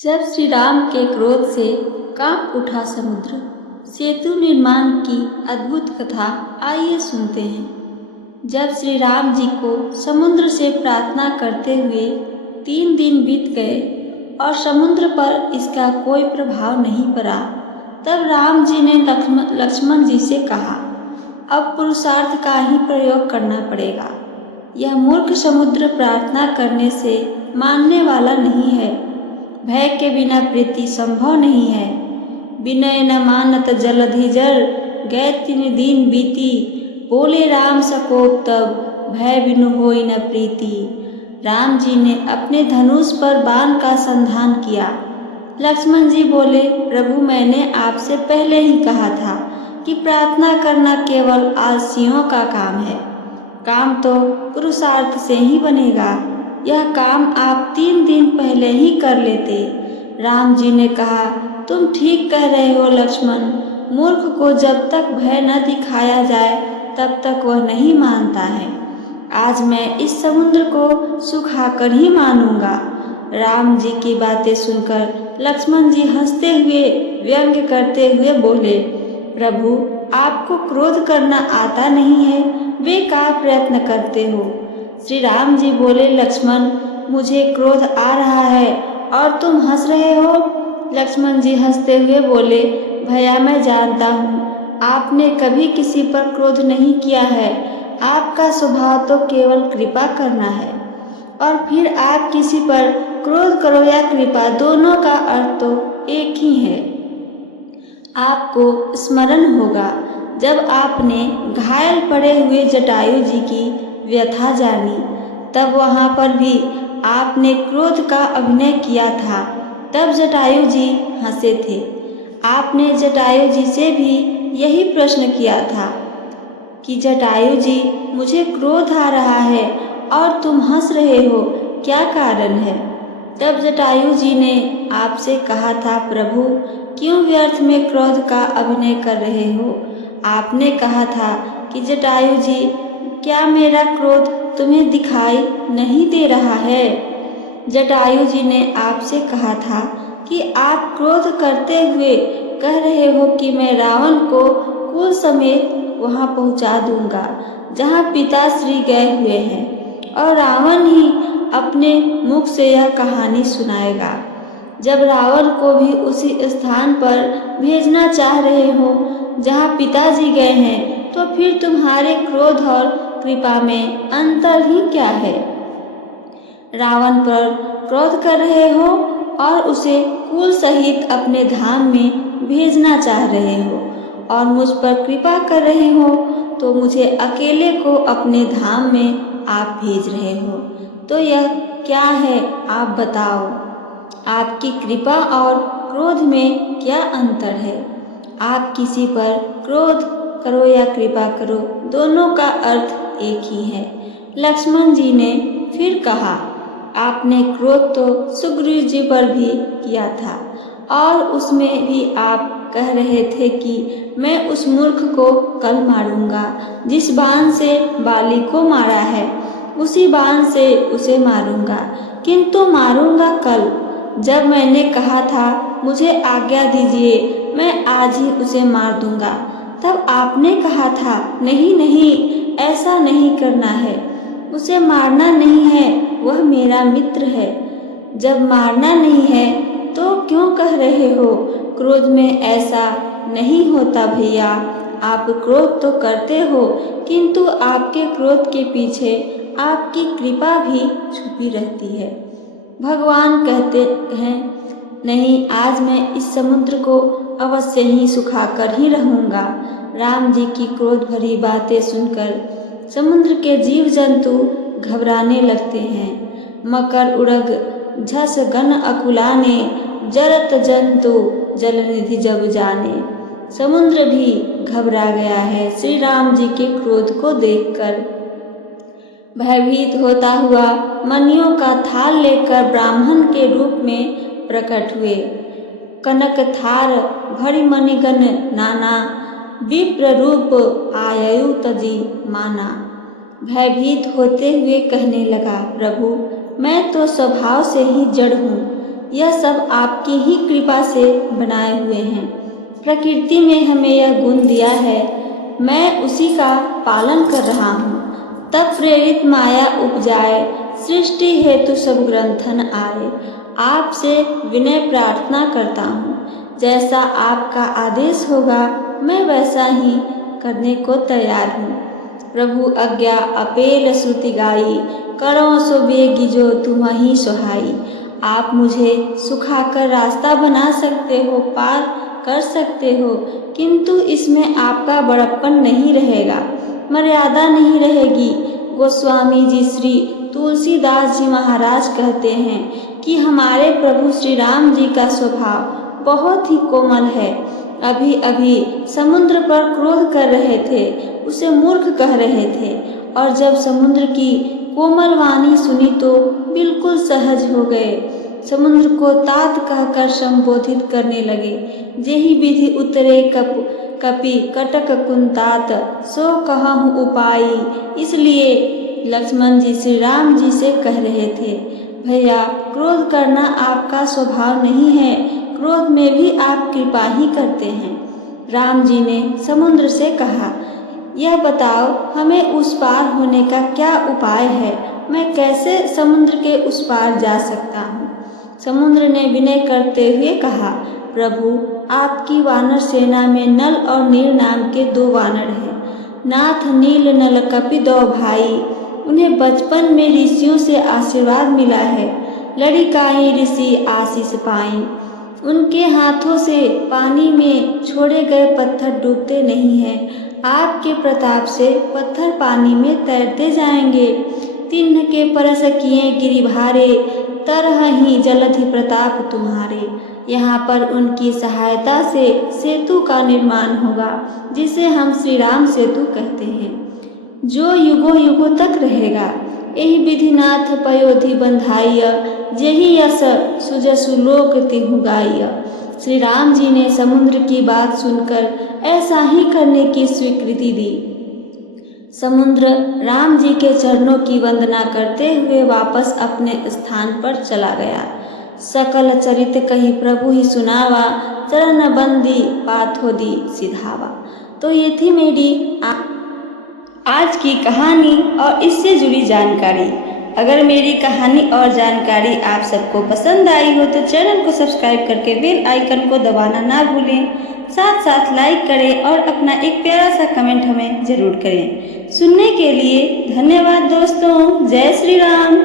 जब श्री राम के क्रोध से कांप उठा समुद्र, सेतु निर्माण की अद्भुत कथा आइए सुनते हैं। जब श्री राम जी को समुद्र से प्रार्थना करते हुए 3 दिन बीत गए और समुद्र पर इसका कोई प्रभाव नहीं पड़ा, तब राम जी ने लक्ष्मण जी से कहा, अब पुरुषार्थ का ही प्रयोग करना पड़ेगा। यह मूर्ख समुद्र प्रार्थना करने से मानने वाला नहीं है। भय के बिना प्रीति संभव नहीं है। विनय न मानत जलधि जर, गए 3 दिन बीती। बोले राम सकोप तब, भय बिनु होई न प्रीति। राम जी ने अपने धनुष पर बाण का संधान किया। लक्ष्मण जी बोले, प्रभु मैंने आपसे पहले ही कहा था कि प्रार्थना करना केवल आलसियों का काम है। काम तो पुरुषार्थ से ही बनेगा। यह काम आप 3 दिन पहले ही कर लेते। राम जी ने कहा, तुम ठीक कह रहे हो लक्ष्मण। मूर्ख को जब तक भय न दिखाया जाए तब तक वह नहीं मानता है। आज मैं इस समुद्र को सुखाकर ही मानूंगा। राम जी की बातें सुनकर लक्ष्मण जी हंसते हुए व्यंग्य करते हुए बोले, प्रभु आपको क्रोध करना आता नहीं है, बेकार प्रयत्न करते हो। श्री राम जी बोले, लक्ष्मण मुझे क्रोध आ रहा है और तुम हंस रहे हो। लक्ष्मण जी हंसते हुए बोले, भैया मैं जानता हूँ आपने कभी किसी पर क्रोध नहीं किया है। आपका स्वभाव तो केवल कृपा करना है, और फिर आप किसी पर क्रोध करो या कृपा, दोनों का अर्थ तो एक ही है। आपको स्मरण होगा जब आपने घायल पड़े हुए जटायु जी की व्यथा जानी, तब वहाँ पर भी आपने क्रोध का अभिनय किया था। तब जटायु जी हंसे थे। आपने जटायु जी से भी यही प्रश्न किया था कि जटायु जी मुझे क्रोध आ रहा है और तुम हंस रहे हो, क्या कारण है। तब जटायु जी ने आपसे कहा था, प्रभु क्यों व्यर्थ में क्रोध का अभिनय कर रहे हो। आपने कहा था कि जटायु जी क्या मेरा क्रोध तुम्हें दिखाई नहीं दे रहा है। जटायु जी ने आपसे कहा था कि आप क्रोध करते हुए कह रहे हो कि मैं रावण को कुल समेत वहां पहुंचा दूंगा जहां पिताश्री गए हुए हैं, और रावण ही अपने मुख से यह कहानी सुनाएगा। जब रावण को भी उसी स्थान पर भेजना चाह रहे हो जहां पिताजी गए हैं, तो फिर तुम्हारे क्रोध और कृपा में अंतर ही क्या है। रावण पर क्रोध कर रहे हो और उसे कुल सहित अपने धाम में भेजना चाह रहे हो, और मुझ पर कृपा कर रहे हो तो मुझे अकेले को अपने धाम में आप भेज रहे हो। तो यह क्या है आप बताओ। आपकी कृपा और क्रोध में क्या अंतर है। आप किसी पर क्रोध करो या कृपा करो, दोनों का अर्थ एक ही है। लक्ष्मण जी ने फिर कहा, आपने क्रोध तो सुग्रीव जी पर भी किया था, और उसमें भी आप कह रहे थे कि मैं उस मूर्ख को कल मारूंगा। जिस बाण से बाली को मारा है उसी बाण से उसे मारूंगा, किंतु मारूंगा कल। जब मैंने कहा था मुझे आज्ञा दीजिए, मैं आज ही उसे मार दूंगा, तब आपने कहा था नहीं नहीं ऐसा नहीं करना है, उसे मारना नहीं है, वह मेरा मित्र है। जब मारना नहीं है तो क्यों कह रहे हो। क्रोध में ऐसा नहीं होता भैया। आप क्रोध तो करते हो, किंतु आपके क्रोध के पीछे आपकी कृपा भी छुपी रहती है। भगवान कहते हैं, नहीं आज मैं इस समुद्र को अवश्य ही सुखाकर ही रहूँगा। राम जी की क्रोध भरी बातें सुनकर समुद्र के जीव जंतु घबराने लगते हैं। मकर उड़ग झस गन अकुलाने, जरत जंतु जलनिधि जब जाने। समुद्र भी घबरा गया है श्री राम जी के क्रोध को देखकर। भयभीत होता हुआ मणियों का थाल लेकर ब्राह्मण के रूप में प्रकट हुए। कनक थार भरी मणिगण नाना, विप्र रूप आयु तजी माना। भयभीत होते हुए कहने लगा, प्रभु मैं तो स्वभाव से ही जड़ हूँ, यह सब आपकी ही कृपा से बनाए हुए हैं। प्रकृति में हमें यह गुण दिया है, मैं उसी का पालन कर रहा हूँ। तब प्रेरित माया उपजाए, सृष्टि हेतु सब ग्रंथन आए। आपसे विनय प्रार्थना करता हूँ, जैसा आपका आदेश होगा मैं वैसा ही करने को तैयार हूँ। प्रभु आज्ञा अपेल श्रुति गाई, करो सो बेगी जो तुम्हीं सुहाई। आप मुझे सुखाकर रास्ता बना सकते हो, पार कर सकते हो, किंतु इसमें आपका बड़प्पन नहीं रहेगा, मर्यादा नहीं रहेगी। गोस्वामी जी श्री तुलसीदास जी महाराज कहते हैं कि हमारे प्रभु श्री राम जी का स्वभाव बहुत ही कोमल है। अभी अभी समुद्र पर क्रोध कर रहे थे, उसे मूर्ख कह रहे थे, और जब समुद्र की कोमल वाणी सुनी तो बिल्कुल सहज हो गए। समुद्र को तात कहकर संबोधित करने लगे। जेहि विधि उतरे कपि कटक कुंतात, सो कहूँ उपाय। इसलिए लक्ष्मण जी श्री राम जी से कह रहे थे, भैया क्रोध करना आपका स्वभाव नहीं है, क्रोध में भी आप कृपा ही करते हैं। राम जी ने समुद्र से कहा, यह बताओ हमें उस पार होने का क्या उपाय है, मैं कैसे समुद्र के उस पार जा सकता हूँ। समुद्र ने विनय करते हुए कहा, प्रभु आपकी वानर सेना में नल और नील नाम के 2 वानर हैं। नाथ नील नल कपि 2 भाई, उन्हें बचपन में ऋषियों से आशीर्वाद मिला है। लड़िकाई ऋषि आशीष पाई, उनके हाथों से पानी में छोड़े गए पत्थर डूबते नहीं हैं। आपके प्रताप से पत्थर पानी में तैरते जाएंगे। तिन्ह के परस किए गिरिभारे, तरह ही जलधि प्रताप तुम्हारे। यहाँ पर उनकी सहायता से सेतु का निर्माण होगा, जिसे हम श्री राम सेतु कहते हैं, जो युगों युगों तक रहेगा। यही विधिनाथ पयोधि बंधाइय, जेहि यस सुजसु लोक तिहु गाइय। श्री राम जी ने समुद्र की बात सुनकर ऐसा ही करने की स्वीकृति दी। समुद्र राम जी के चरणों की वंदना करते हुए वापस अपने स्थान पर चला गया। सकल चरित कही प्रभु ही सुनावा, चरण बंदी पाथो दी सिधावा। तो ये थी मेरी आज की कहानी और इससे जुड़ी जानकारी। अगर मेरी कहानी और जानकारी आप सबको पसंद आई हो तो चैनल को सब्सक्राइब करके बेल आइकन को दबाना ना भूलें। साथ साथ लाइक करें और अपना एक प्यारा सा कमेंट हमें ज़रूर करें। सुनने के लिए धन्यवाद दोस्तों। जय श्री राम।